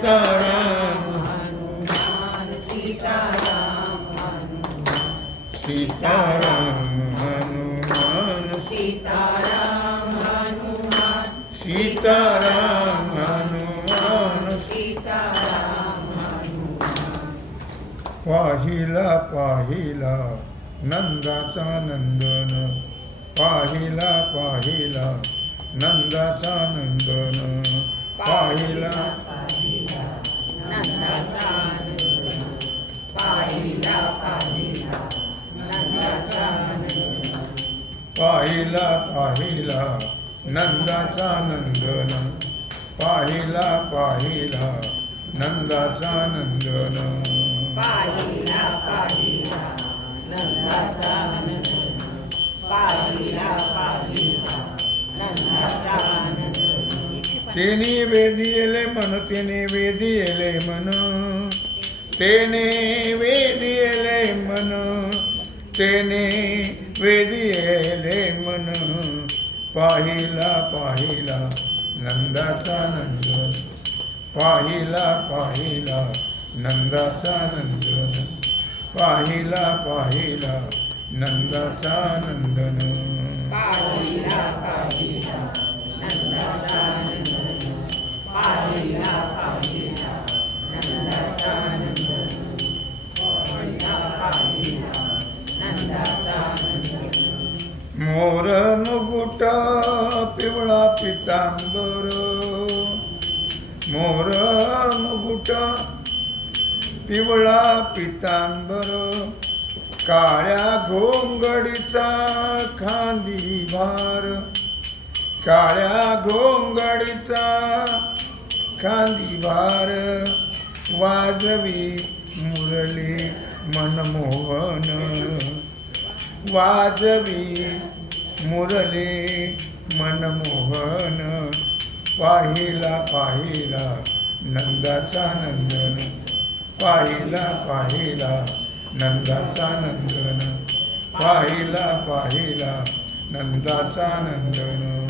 सीताराम हनुमान सीताराम हनुमान सीताराम हनुमान सीताराम हनुमान सीताराम हनुमान सीताराम पाहिला पाहिला नंदाचा नंदन. पाहिला पाहिला नंदाचा नंदन. पाहिला पाहिला पाहिला नंदाचा नंदन. पाहिला पाहिला नंदाचा नंदन. पाहिला पाहिला नंदाचा पाहिला पाहिला नंदाचा तेने वेदियले मन तेने वेदियले मन. तेने वेदियले मन. तेने वेदियले मन. पाहिला पाहिला नंदाचा नंद. पाहिला पाहिला नंदाचा नंद. पाहिला पाहिला नंदाचा नंदन. मोर मुगुट पिवळा पितांबर काळ्या घोंगडीचा खांदी भार काळ्या घोंगडीचा खांदी भार वाजवी मुरली मनमोहन. वाजवी मुरली मनमोहन. पाहिला पाहिला नंदाचा नंदन. पाहिला पाहिला नंदाचा नंदन. पाहिला पाहिला नंदाचा नंदन.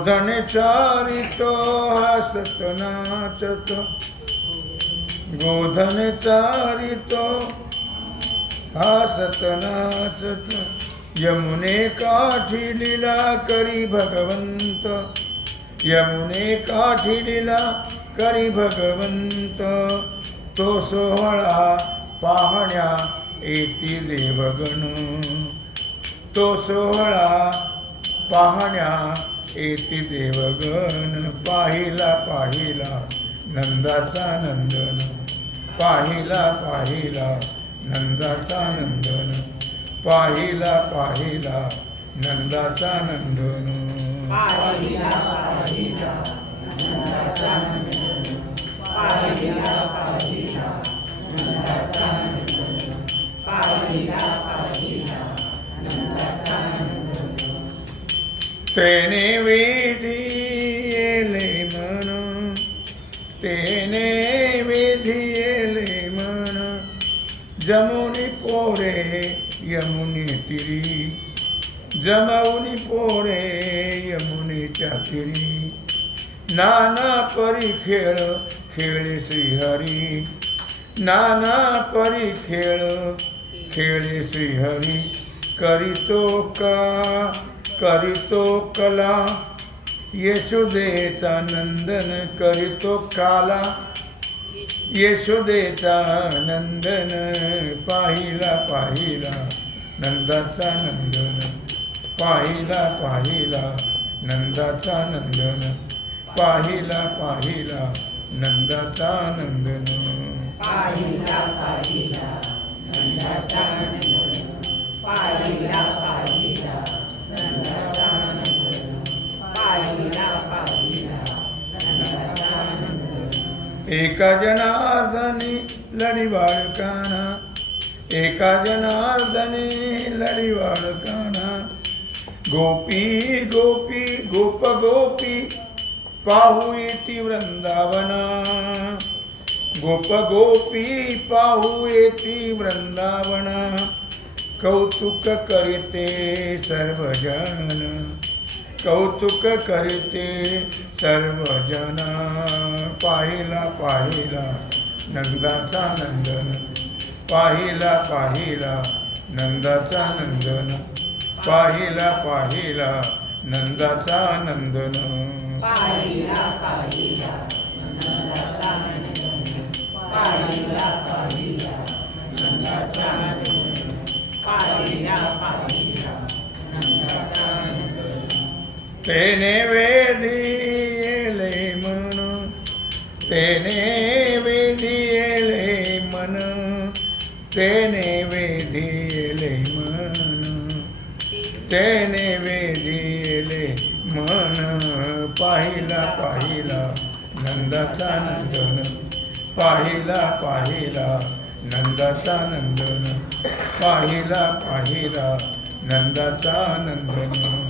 गोधन चारित हसत नाचत गोधन चारित हसत नाचत यमुने काठी लीला करी भगवंत। यमुने काठी लीला करी भगवंत। तो सोहळा पाहण्या येती देवगण। तो सोहळा पाहण्या येती देवगण पाहिला पाहिला नंदाचा नंदन. पाहिला पाहिला नंदाचा नंदन. पाहिला पाहिला नंदाचा नंदन. पाहिला जमुनी पोरे यमुनी तिरी जमवनी पोरे यमुनीच्या तिरी नाना परी खेळ खेळे श्रीहरी नाना परी खेळ खेळे श्रीहरी करीतो का करीतो कला यशोदेचा नंदन करीतो काला यशोदेचा नंदन नंदाचा नंदन पाहिला पाहिला नंदाचा नंदन पाहिला पाहिला नंदाचा नंदन. एका जनार्दनी लढी बाळकाना एका जनार्दने लढी बाळकाना गोपी गोपी गोप गोपी पाहू येती वृंदावना. गोप गोपी पाहू येती वृंदावना. कौतुक करते सर्वजन. कौतुक करते सर्वजन. पाहिला पाहिला नंदाचा नंदन. पाहिला पाहिला नंदाचा नंदन. पाहिला पाहिला नंदाचा नंदन. पाहिला पाहिला नंदाचा नंदन. तेने वेधिले मन तेने वेधिले मन पाहिला पाहिला नंदाचा नंदन पाहिला पाहिला नंदाचा नंदन पाहिला पाहिला नंदाचा नंदन.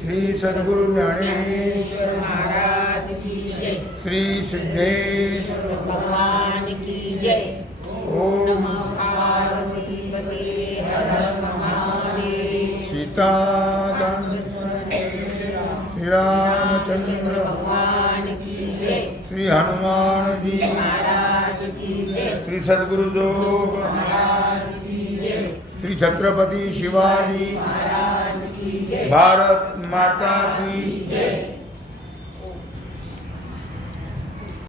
श्री सद्गुरु महाराज की जय श्री सिद्धेश भगवान की जय ओम सीता पार्वती श्री रामचंद्र भगवान की जय श्री हनुमान जी। महाराज श्री सद्गुरु जय श्री छत्रपति शिवाजी भारत माता की जय।